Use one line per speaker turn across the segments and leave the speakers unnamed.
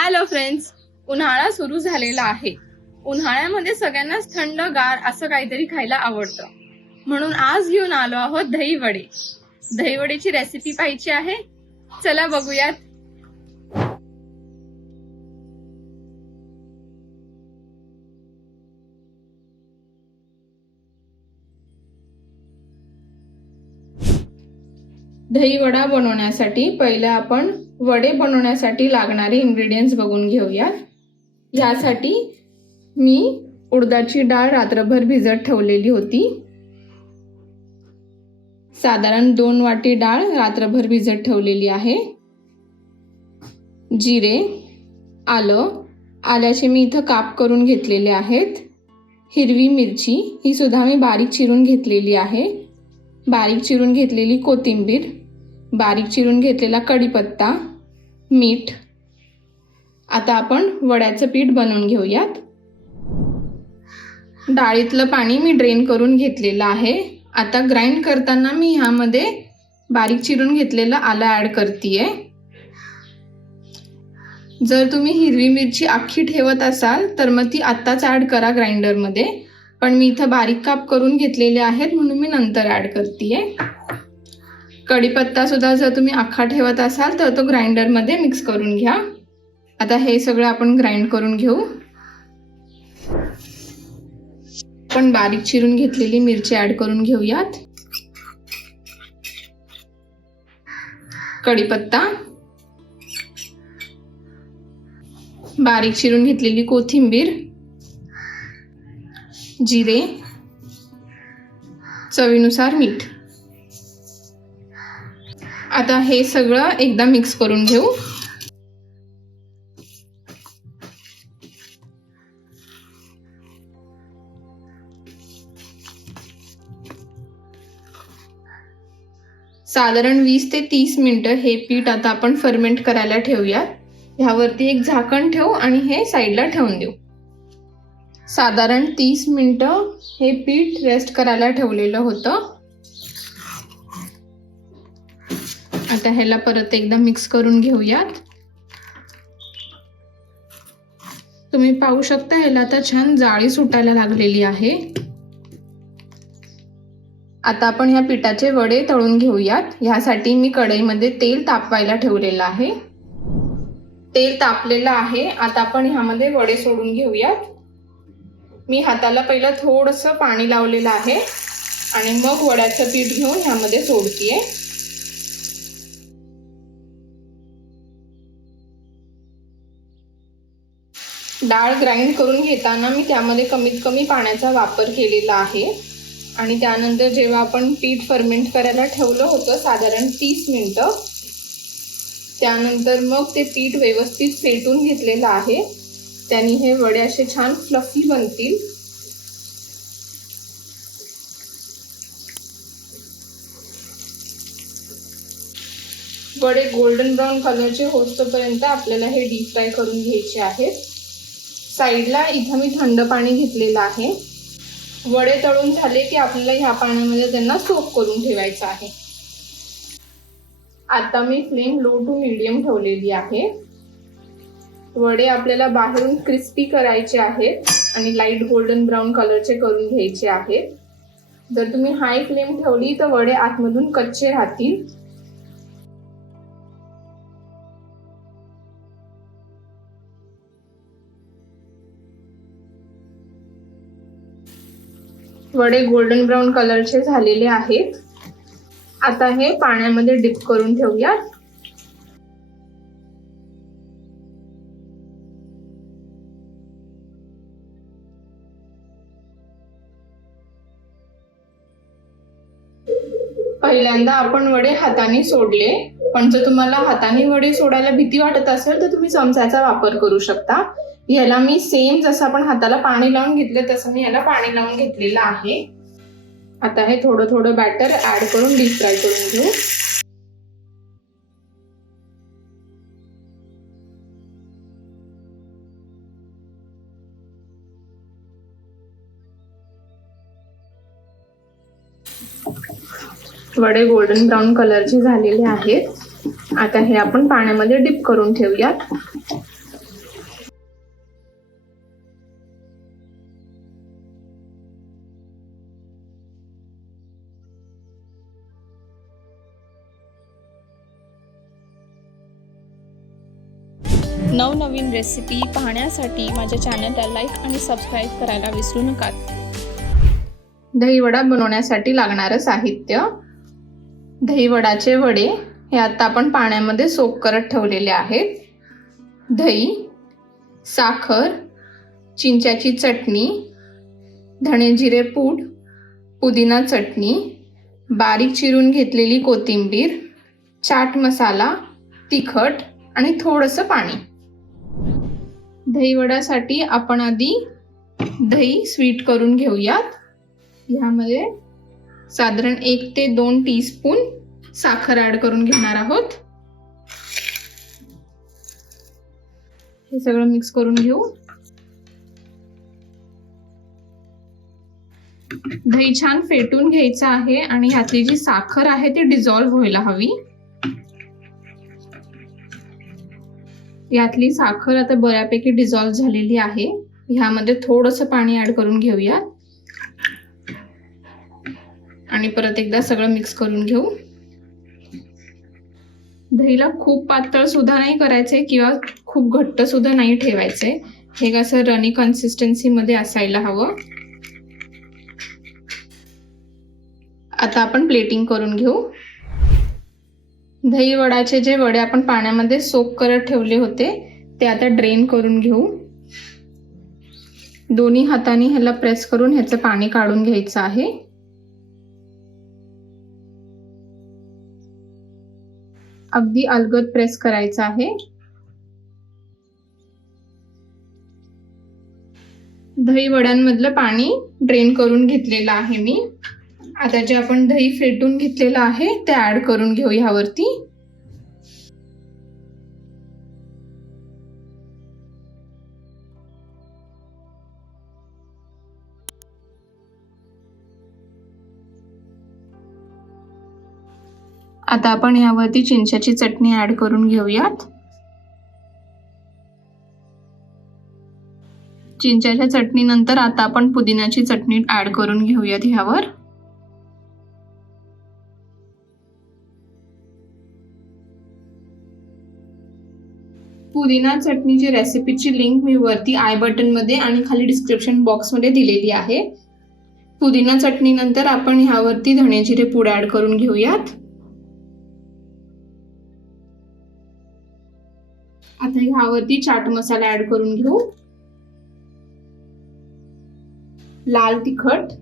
Hello friends उन्हाळा सुरू झालेला आहे. उन्हाळ्यामध्ये सगळ्यांनाच थंड गार असं काहीतरी खायला आवडतं. म्हणून आज घेऊन आलो आहोत दहीवडे. दहीवडेची रेसिपी पाहिजे आहे. चला बघूयात. दहीवडा बनवण्यासाठी पहिले आपण वडे बनवण्यासाठी लागणारे इन्ग्रेडियंट्स बघून घेऊयात. यासाठी मी उडदाची डाळ रात्रभर भिजत ठेवलेली होती. साधारण दोन वाटी डाळ रात्रभर भिजत ठेवलेली आहे. जिरे आलं आल्याचे मी इथं काप करून घेतलेले आहेत. हिरवी मिरची ही सुद्धा मी बारीक चिरून घेतलेली आहे. बारीक चिरून घेतलेली कोथिंबीर बारीक चिरून घेतलेला कढीपत्ता मीठ. आता आपण वड्याचं पीठ बनवून घेऊयात. डाळीतलं पाणी मी ड्रेन करून घेतलेलं आहे. आता ग्राइंड करताना मी ह्यामध्ये बारीक चिरून घेतलेलं आलं ॲड करते जर तुम्ही हिरवी मिरची अख्खी ठेवत असाल तर मग ती आत्ताच ॲड करा ग्राइंडरमध्ये पण मी इथं बारीक काप करून घेतलेले आहेत म्हणून मी नंतर ॲड करते कढीपत्ता सुद्धा जर तुम्ही अख्खा ठेवत असाल तर तो ग्राइंडरमध्ये मिक्स करून घ्या. आता हे सगळं आपण ग्राइंड करून घेऊ. आपण बारीक चिरून घेतलेली मिरची ऍड करून घेऊयात. कढीपत्ता. बारीक चिरून घेतलेली कोथिंबीर. जिरे चवीनुसार मीठ. आता हे सगळं एकदा मिक्स करून घेऊ. साधारण वीस ते तीस मिनिटं हे पीठ आता आपण फर्मेंट करायला ठेवूयात. ह्यावरती एक झाकण ठेवू आणि हे साईडला ठेवून देऊ. साधारण तीस मिनटं हे पीठ रेस्ट करायला ठेवलेलं होतं. आता ह्याला परत एकदा मिक्स करून घेऊयात. तुम्ही पाहू शकता ह्याला आता छान जाळी सुटायला लागलेली आहे. आता आपण ह्या पिठाचे वडे तळून घेऊयात. ह्यासाठी मी कढईमध्ये तेल तापवायला ठेवलेलं आहे. तेल तापलेलं आहे. आता आपण ह्यामध्ये वडे सोडून घेऊयात. मी हाताला पहिलं थोडंसं पाणी लावलेलं आहे आणि मग वड्याचं पीठ घेऊन ह्यामध्ये सोडतीये. डाळ ग्राइंड करून घेताना मी त्यामध्ये कमीत कमी पाण्याचा वापर केलेला आहे. आणि त्यानंतर जेव्हा आपण पीठ फर्मेंट करायला ठेवलं होतं साधारण तीस मिनटं त्यानंतर मग ते पीठ व्यवस्थित फेटून घेतलेलं आहे. त्यांनी हे वडे असे छान फ्लफी बनतील. वडे गोल्डन ब्राऊन कलरचे होतपर्यंत आपल्याला हे डीप फ्राय करून घ्यायचे आहेत. साईडला इथं मी थंड पाणी घेतलेलं आहे. वडे तळून झाले की आपल्याला ह्या पाण्यामध्ये त्यांना सोप करून ठेवायचं आहे. आता मी फ्लेम लो टू मीडियम ठेवलेली आहे. वडे आपल्याला बाहेरून क्रिस्पी करायचे आहेत आणि लाइट गोल्डन ब्राऊन कलरचे करून घ्यायचे आहेत. जर तुम्ही हाय फ्लेम ठेवली तर वडे आतमधून कच्चे राहतील. वडे गोल्डन ब्राऊन कलरचे झालेले आहेत. आता हे पाण्यामध्ये डिप करून ठेवूयात. पहिल्यांदा आपण वडे हाताने सोडले. पण जर तुम्हाला हाताने वडे सोडायला भीती वाटत असेल तर तुम्ही चमच्याचा वापर करू शकता. ह्याला मी सेम जसं आपण हाताला पाणी लावून घेतले तसं मी याला पाणी लावून घेतलेलं आहे. आता हे थोडं थोडं बॅटर ऍड करून डीप फ्राय करून घेऊ. वडे गोल्डन ब्राऊन कलरचे झालेले आहेत. आता हे आपण पाण्यामध्ये डिप करून ठेवूयात. नवनवीन रेसिपी पाहण्यासाठी माझ्या चॅनलला लाईक आणि सबस्क्राईब करायला विसरू नका. दहीवडा बनवण्यासाठी लागणारं साहित्य. दहीवडाचे वडे हे आता आपण पाण्यामध्ये सोक करत ठेवलेले आहेत. दही साखर चिंचाची चटणी धणे जिरे पूड पुदिना चटणी बारीक चिरून घेतलेली कोथिंबीर चाट मसाला तिखट आणि थोडंसं पाणी. दहीवड्यासाठी आपण आधी दही स्वीट करून घेऊयात. ह्यामध्ये साधारण एक ते दोन टीस्पून साखर ॲड करून घेणार आहोत. हे सगळं मिक्स करून घेऊ. दही छान फेटून घ्यायचं आहे आणि ह्यातली जी साखर आहे ती डिझॉल्व्ह व्हायला हवी. यातली साखर आता बऱ्यापैकी डिझॉल्व्ह झालेली आहे. ह्यामध्ये थोडंसं पाणी ऍड करून घेऊयात. आणि परत एकदा सगळं मिक्स करून घेऊ. दहीला खूप पातळ सुद्धा नाही करायचे किंवा खूप घट्ट सुद्धा नाही ठेवायचे. हे कसं रनी कन्सिस्टन्सीमध्ये असायला हवं. आता आपण प्लेटिंग करून घेऊ. दही वडाचे जे वडे आपण पाण्यामध्ये सोक करत ठेवले होते ते आता ड्रेन करून घेऊ. दोन्ही हाताने ह्याला प्रेस करून ह्याचं पाणी काढून घ्यायचं आहे. अगदी अलगद प्रेस करायचं आहे. दही वड्यांमधलं पाणी ड्रेन करून घेतलेलं आहे मी. आता जे आपण दही फेटून घेतलेलं आहे ते ऍड करून घेऊ ह्यावरती. आता आपण यावरती चिंचाची चटणी ऍड करून घेऊयात. चिंचाच्या चटणीनंतर आता आपण पुदिन्याची चटणी ऍड करून घेऊयात ह्यावर. पुदिना चटणीची रेसिपीची लिंक मी वरती आय बटनमध्ये आणि खाली डिस्क्रिप्शन बॉक्समध्ये दिलेली आहे. पुदिना चटणीनंतर आपण ह्यावरती धणे जिरे पूड ऍड करून घेऊयात. आता ह्यावरती चाट मसाला ऍड करून घेऊ. लाल तिखट.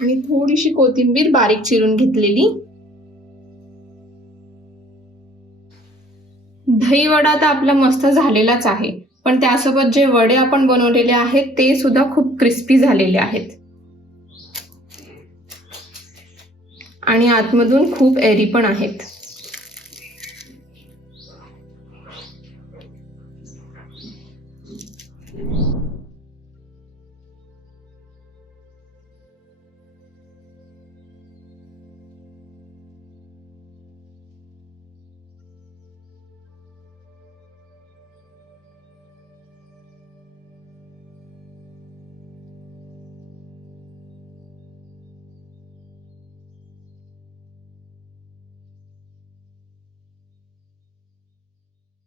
आणि थोडीशी कोथिंबीर बारीक चिरून घेतलेली. दही वडा तर आपला मस्त झालेलाच आहे पण त्यासोबत जे वडे आपण बनवलेले आहेत ते सुद्धा खूप क्रिस्पी झालेले आहेत. आणि आतमधून खूप एरी पण आहेत.